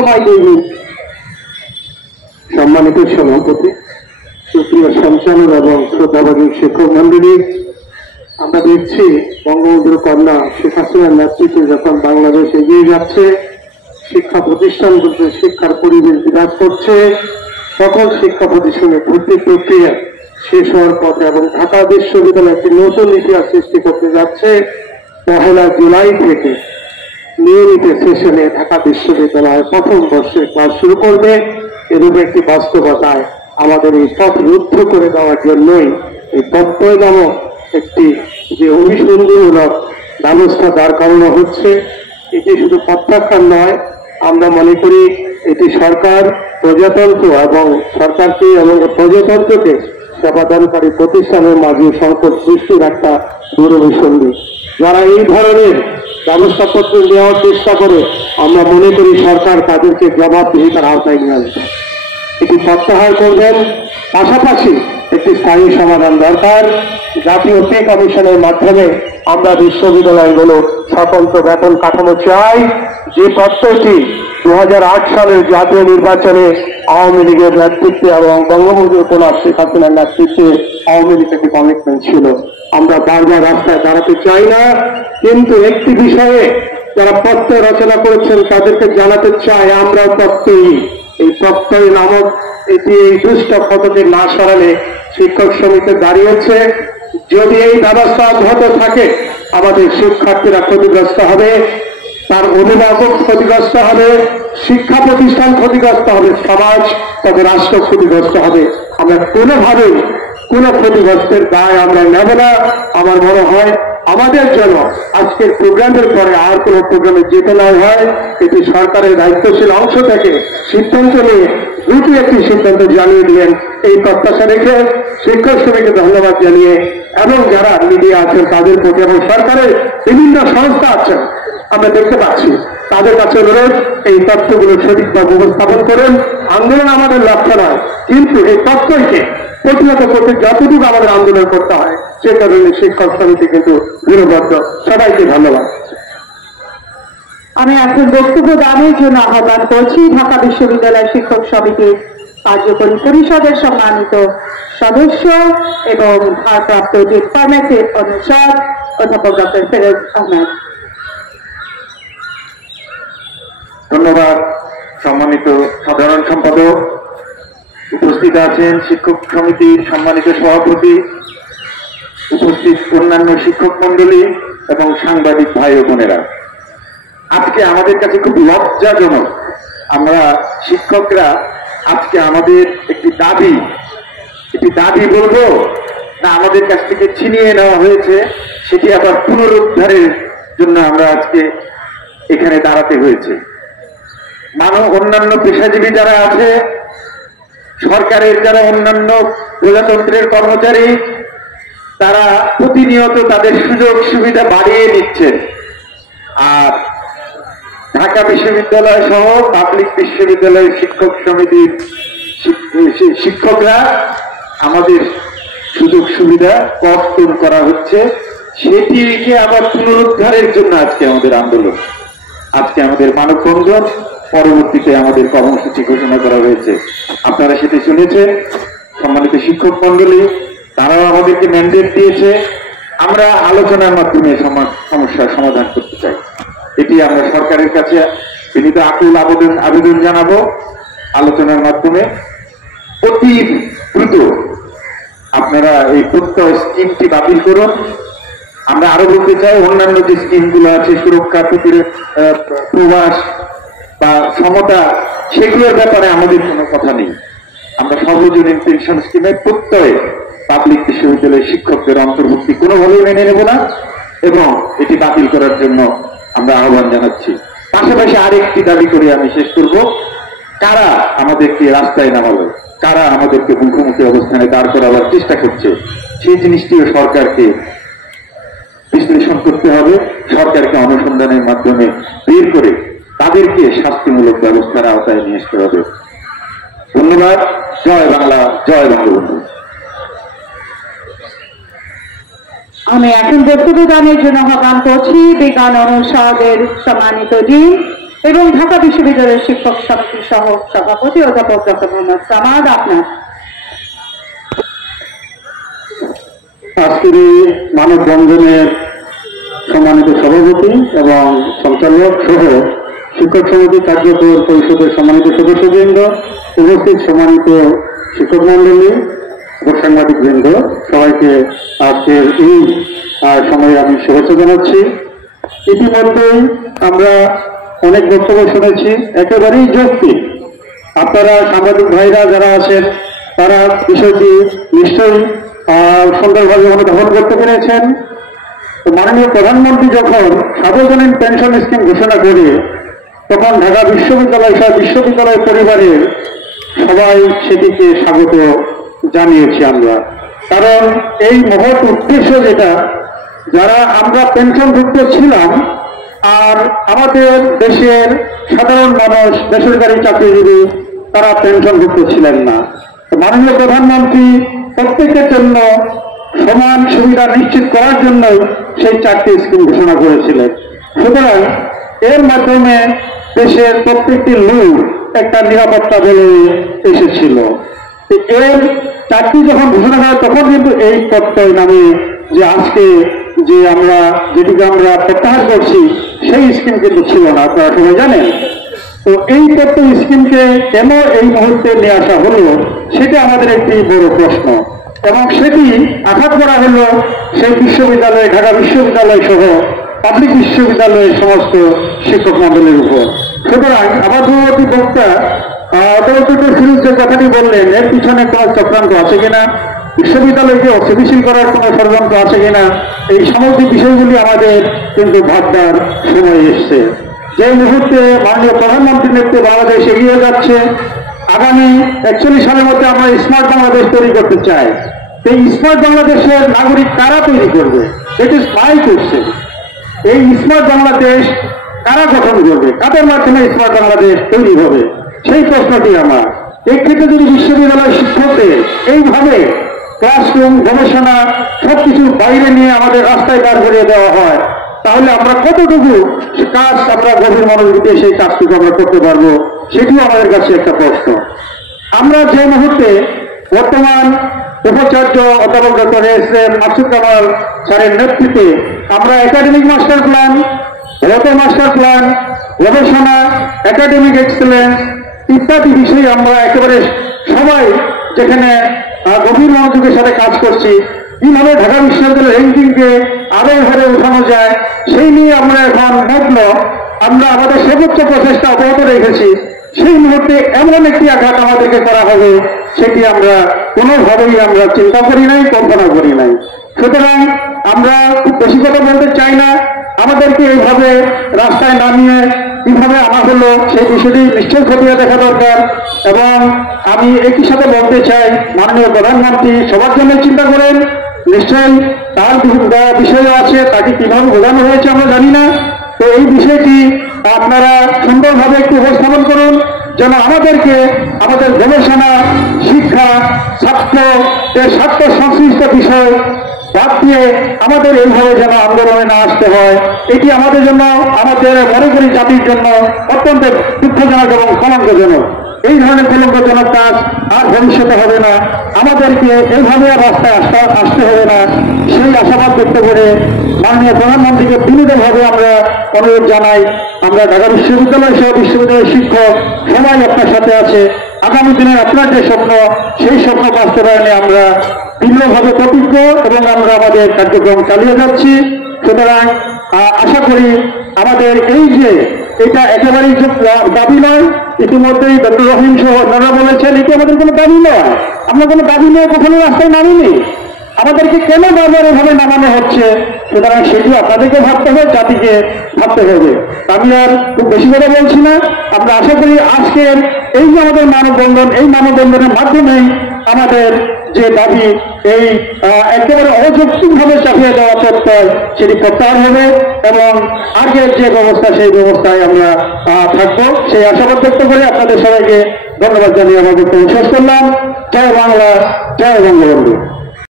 সময় দেয়নি। সম্মানিত সভাপতি, সুপ্রিয় সঞ্চালক এবং শ্রদ্ধাভাজন শিক্ষক মন্ডলী, আমরা দেখছি বঙ্গবন্ধুর কন্যা শেখ হাসিনার নেতৃত্বে যখন বাংলাদেশ এগিয়ে যাচ্ছে, শিক্ষা প্রতিষ্ঠানগুলোতে শিক্ষার পরিবেশ বিরাজ করছে, সকল শিক্ষা প্রতিষ্ঠানে ভর্তি প্রক্রিয়া শেষ হওয়ার পথে এবং ঢাকা বিশ্ববিদ্যালয় একটি নতুন ইতিহাস সৃষ্টি করতে যাচ্ছে। 1 জুলাই থেকে নিয়মিত সেশনে ঢাকা বিশ্ববিদ্যালয় প্রথম বর্ষের ক্লাস শুরু করবে। এরূপ একটি বাস্তবতায় আমাদের এই পথ রুদ্ধ করে দেওয়ার জন্যই এই প্রত্যয় নামক একটি যে অভিসন্ধিমূলক ব্যবস্থা দাঁড় করানো হচ্ছে, এটি শুধু প্রত্যাখ্যান নয়, আমরা মনে করি এটি সরকার, প্রজাতন্ত্র এবং সরকারকে এবং প্রজাতন্ত্রকে সেবাদানকারী প্রতিষ্ঠানের মাঝে সংকট সৃষ্টির একটা দূরভিসন্ধি। যারা এই ধরনের ব্যবস্থাপত্র নেওয়ার চেষ্টা করে, আমরা মনে করি সরকার তাদেরকে জবাবদিহিতার আওতায় নিয়ে আসবে। এটি প্রত্যাহার করবেন। পাশাপাশি একটি স্থায়ী সমাধান দরকার। জাতীয় পে কমিশনের মাধ্যমে আমরা বিশ্ববিদ্যালয়গুলো স্বতন্ত্র বেতন কাঠামো চাই, যে প্রত্যয়টি 2008 সালের জাতীয় নির্বাচনে আওয়ামী লীগের নেতৃত্বে এবং বঙ্গবন্ধুর কন্যা শেখ হাসিনার নেতৃত্বে আওয়ামী লীগের একটি কমিটমেন্ট ছিল। আমরা বারবার রাস্তায় দাঁড়াতে চাই না, কিন্তু একটি বিষয়ে যারা প্রত্যয় রচনা করেছেন তাদেরকে জানাতে চাই, আমরা প্রত্যয়ী। এই প্রত্যয় নামক এটি এই দুষ্ট ফটোকে না সরালে শিক্ষক সমিতি দাঁড়িয়েছে। যদি এই ব্যবস্থা অব্যাহত থাকে, আমাদের শিক্ষার্থীরা ক্ষতিগ্রস্ত হবে, তার অভিভাবক ক্ষতিগ্রস্ত হবে, শিক্ষা প্রতিষ্ঠান ক্ষতিগ্রস্ত হবে, সমাজ তবে রাষ্ট্র ক্ষতিগ্রস্ত হবে। আমরা কোনোভাবেই কোন ক্ষতিগ্রস্তের দায় আমরা নেব না। আমার মনে হয় আমাদের জন্য আজকের প্রোগ্রামের পরে আর কোন প্রোগ্রামে যেতে না হয়, এটি সরকারের দায়িত্বশীল অংশ থেকে সিদ্ধান্ত নিয়ে দ্রুত একটি সিদ্ধান্ত জানিয়ে দিলেন। এই প্রত্যাশা রেখে শিক্ষক সমিতিকে ধন্যবাদ জানিয়ে এবং যারা মিডিয়া আছেন তাদের প্রতি এবং সরকারের বিভিন্ন সংস্থা আছেন আমরা দেখতে পাচ্ছি, তাদের কাছে অনুরোধ এই তথ্যগুলো সঠিকভাবে উপস্থাপন করুন। আন্দোলন আমাদের লক্ষ্য নয়, কিন্তু এই তথ্যকে প্রতিহত করতে যতটুকু আমাদের আন্দোলন করতে হয় সে কারণে শিক্ষক সমিতি কিন্তু দৃঢ়বদ্ধ। সবাইকে ধন্যবাদ। আমি এখন বক্তব্য দানের জন্য আহ্বান করছি ঢাকা বিশ্ববিদ্যালয় শিক্ষক সমিতির কার্যকরী পরিষদের সম্মানিত সদস্য এবং ভারপ্রাপ্ত ডিপার্টমেন্টের অনুষদ অধ্যাপক ডক্টর ফেরোজ আহমেদ। ধন্যবাদ। সম্মানিত সাধারণ সম্পাদক, উপস্থিত আছেন শিক্ষক সমিতির সম্মানিত সভাপতি, উপস্থিত অন্যান্য শিক্ষক মন্ডলী এবং সাংবাদিক ভাই ও বোনেরা, আজকে আমাদের কাছে খুব লজ্জাজনক, আমরা শিক্ষকরা আজকে আমাদের একটি দাবি বলবো না আমাদের কাছ থেকে ছিনিয়ে নেওয়া হয়েছে, সেটি আবার পুনরুদ্ধারের জন্য আমরা আজকে এখানে দাঁড়াতে হয়েছে। অন্যান্য পেশাজীবী যারা আছে, সরকারের যারা অন্যান্য প্রজাতন্ত্রের কর্মচারী, তারা প্রতিনিয়ত তাদের সুযোগ সুবিধা বাড়িয়ে নিচ্ছে, আর ঢাকা বিশ্ববিদ্যালয় সহ পাবলিক বিশ্ববিদ্যালয়ের শিক্ষক সমিতির শিক্ষকরা আমাদের সুযোগ সুবিধা কর্তন করা হচ্ছে, সেটিকে আবার পুনরুদ্ধারের জন্য আজকে আমাদের আন্দোলন, আজকে আমাদের মানববন্ধন, পরবর্তীতে আমাদের কর্মসূচি ঘোষণা করা হয়েছে। আপনারা সেটি শুনেছেন। সম্মানিত শিক্ষক মন্ডলী, তারাও আমাদেরকে ম্যান্ডেট দিয়েছে, আমরা আলোচনার মাধ্যমে সমস্যার সমাধান করতে চাই। এটি আমরা সরকারের কাছে বিনীত আকুল আবেদন জানাবো, আলোচনার মাধ্যমে অতি দ্রুত আপনারা এই প্রত্যয় স্কিমটি বাতিল করুন। আমরা আরো বলতে চাই, অন্যান্য যে স্কিমগুলো আছে, সুরক্ষা, প্রবাস বা সমতা, সেগুলোর ব্যাপারে আমাদের কোনো কথা নেই। আমরা সর্বজনীন পেনশন স্কিমের প্রত্যয় পাবলিক বিশ্ববিদ্যালয়ের শিক্ষকদের অন্তর্ভুক্তি কোনোভাবেই মেনে নেব না এবং এটি বাতিল করার জন্য আমরা আহ্বান জানাচ্ছি। পাশাপাশি আরেকটি দাবি করে আমি শেষ করব, কারা আমাদেরকে রাস্তায় নামালো, কারা আমাদেরকে মুখোমুখি অবস্থানে দাঁড় করাবার চেষ্টা করছে, সেই জিনিসটিও সরকারকে বিশ্লেষণ করতে হবে, সরকারকে অনুসন্ধানের মাধ্যমে বের করে তাদেরকে শাস্তিমূলক ব্যবস্থার আওতায় নিয়ে আসতে হবে। ধন্যবাদ। জয় বাংলা, জয় বঙ্গবন্ধু। আমি এখন বক্তব্য দানের জন্য আহ্বান করছি বিজ্ঞান অনুষদের সম্মানিত ডিন এবং ঢাকা বিশ্ববিদ্যালয়ের শিক্ষক সমিতির সহ সভাপতি অধ্যাপক ডক্টর মোহাম্মদ সামাদ আপনার। আজকের এই মানববন্ধনের সম্মানিত সভাপতি এবং সঞ্চালক সহ শিক্ষক সমিতি কার্যকর পরিষদের সম্মানিত সদস্যবৃন্দ, উপস্থিত সম্মানিত শিক্ষক মন্ডলী ও সাংবাদিক বৃন্দ, সবাইকে আজকের এই সময়ে আমি শুভেচ্ছা জানাচ্ছি। ইতিমধ্যেই আমরা অনেক বক্তব্য শুনেছি, একেবারেই যৌক্তিক। আপনারা সাংবাদিক ভাইরা যারা আছেন তারা বিষয়টি নিশ্চয়ই সুন্দরভাবে অনুধাবন করতে পেরেছেন। মাননীয় প্রধানমন্ত্রী যখন সার্বজনীন পেনশন স্কিম ঘোষণা করে তখন ঢাকা বিশ্ববিদ্যালয় সহ বিশ্ববিদ্যালয় পরিবারের সবাই সেটিকে স্বাগত জানিয়েছি আমরা। কারণ এই মহৎ উদ্দেশ্য যেটা, যারা আমরা পেনশনভুক্ত ছিলাম আর আমাদের দেশের সাধারণ মানুষ, বেসরকারি চাকরিজীবী, তারা পেনশনভুক্ত ছিলেন না। মাননীয় প্রধানমন্ত্রী প্রত্যেকের জন্য সমান সুবিধা নিশ্চিত করার জন্য সেই 4টি স্কিম ঘোষণা করেছিলেন। সুতরাং এর মাধ্যমে দেশের প্রত্যেকটি লোক একটা নিরাপত্তা বলে এসেছিল। এর 4টি যখন ঘোষণা হয় তখন কিন্তু এই প্রত্যয় নামে যে আজকে যে আমরা যেটিকে আমরা প্রত্যাহার করছি সেই স্কিম কিন্তু ছিল না, আপনারা সবাই জানেন। তো এই প্রত্যয় স্কিমকে কেন এই মুহূর্তে নিয়ে আসা হলো সেটা আমাদের একটি বড় প্রশ্ন, এবং সেটি আঘাত করা হলো সেই বিশ্ববিদ্যালয়, ঢাকা বিশ্ববিদ্যালয় সহ পাবলিক বিশ্ববিদ্যালয়ের সমস্ত শিক্ষক মন্ডলের উপর। সুতরাং আমার পূর্ববর্তী বক্তা ফিরোজ যে কথাটি বললেন, এর পিছনে কোনো চক্রান্ত আছে কিনা, বিশ্ববিদ্যালয়কে অস্থিতিশীল করার কোনো ষড়যন্ত্র আছে কিনা, এই সমস্ত বিষয়গুলি আমাদের কিন্তু ভাববার সময় এসছে। যে মুহূর্তে মাননীয় প্রধানমন্ত্রীর নেতৃত্বে বাংলাদেশ এগিয়ে যাচ্ছে, আগামী 41 সালের মধ্যে আমরা স্মার্ট বাংলাদেশ তৈরি করতে চাই। এই স্মার্ট বাংলাদেশের নাগরিক কারা তৈরি করবে? It is my question. এই স্মার্ট বাংলাদেশ কারা গঠন করবে, কাদের মাধ্যমে স্মার্ট বাংলাদেশ তৈরি হবে, সেই প্রশ্নটি আমার। এই ক্ষেত্রে যদি বিশ্ববিদ্যালয় শিক্ষকদের এইভাবে ক্লাসরুম, গবেষণা সবকিছু বাইরে নিয়ে আমাদের রাস্তায় দাঁড় করিয়ে দেওয়া হয়, তাহলে আমরা কতটুকু কাজ আমরা গভীর মনোযোগ দিয়ে সেই কাজটুকু আমরা করতে পারবো, সেটিও আমাদের কাছে একটা প্রশ্ন। আমরা যে মুহূর্তে বর্তমান উপাচার্য অধ্যাপক ডক্টর এস.এম. মাসুদ কামাল স্যারের নেতৃত্বে আমরা academic master plan, master plan, গবেষণা, একাডেমিক এক্সেলেন্স ইত্যাদি বিষয়ে আমরা একেবারে সবাই যেখানে গভীর মনোযোগের সাথে কাজ করছি, কিভাবে ঢাকা বিশ্ববিদ্যালয়ের র্যাঙ্কিংকে আরো ঘরে উঠানো যায় সেই নিয়ে আমরা এখন মগ্ন। আমরা আমাদের সর্বোচ্চ প্রচেষ্টা অব্যাহত রেখেছি। সেই মুহূর্তে এমন একটি আঘাত আমাদেরকে করা হবে, সেটি আমরা কোনোভাবেই আমরা চিন্তা করি নাই, কল্পনা করি নাই। সুতরাং আমরা খুব বেশি কথা বলতে চাই না। আমাদেরকে এইভাবে রাস্তায় নামিয়ে কিভাবে আনা হলো সেই বিষয়টি নিশ্চয় খতিয়ে দেখা দরকার। এবং আমি একই সাথে বলতে চাই, মাননীয় প্রধানমন্ত্রী সবার জন্য চিন্তা করেন, নিশ্চয়ই তার বিষয়ও আছে, তাকে কিভাবে বোঝানো হয়েছে আমরা জানি না। তো এই বিষয়টি আপনারা সুন্দরভাবে একটু উপস্থাপন করুন, যেন আমাদেরকে আমাদের গবেষণা, শিক্ষা, ছাত্রের স্বার্থ সংশ্লিষ্ট বিষয় বাদ দিয়ে আমাদের এইভাবে যেন আন্দোলনে না আসতে হয়। এটি আমাদের জন্য, আমাদের মনে করি জাতির জন্য অত্যন্ত দুঃখজনক এবং কলঙ্কজনক। এই ধরনের কলঙ্কজনক কাজ আর ভবিষ্যতে হবে না। আমাদেরকে এইভাবে রাস্তায় আসতে হবে না, সেই আশাবাদ ব্যক্ত করে মাননীয় প্রধানমন্ত্রীকে বিনীতভাবে আমরা অনুরোধ জানাই, আমরা ঢাকা বিশ্ববিদ্যালয় সহ বিশ্ববিদ্যালয়ের শিক্ষক সবাই আপনার সাথে আছে। আগামী দিনে আপনার যে স্বপ্ন, সেই স্বপ্ন বাস্তবায়নে আমরা দৃঢ়ভাবে প্রতিজ্ঞ এবং আমরা আমাদের কার্যক্রম চালিয়ে যাচ্ছি। সুতরাং আশা করি আমাদের এই যে এটা একেবারেই দাবি নয়, ইতিমধ্যেই ডক্টর রহিম সহ অন্যরা বলেছেন এটি আমাদের কোনো দাবি নয়। আমরা কোনো দাবি নিয়ে কখনো রাস্তায় নামিনি। আমাদেরকে কেন বারবার এভাবে নামানো হচ্ছে, সুতরাং সেটি আপনাদেরকে ভাবতে হবে, জাতিকে ভাবতে হবে। আমি আর খুব বেশি করে বলছি না। আমরা আশা করি আজকের এই যে আমাদের মানববন্ধন, এই মানববন্ধনের মাধ্যমেই আমাদের যে দাবি, এই একেবারে অযৌক্তিকভাবে চাপিয়ে দেওয়া প্রত্যয়, সেটি প্রত্যাহার হবে এবং আগের যে ব্যবস্থা সেই ব্যবস্থায় আমরা থাকবো, সেই আশাবাদ ব্যক্ত করে আপনাদের সবাইকে ধন্যবাদ জানিয়ে আমার বক্তব্য শেষ করলাম। জয় বাংলা, জয় বঙ্গবন্ধু।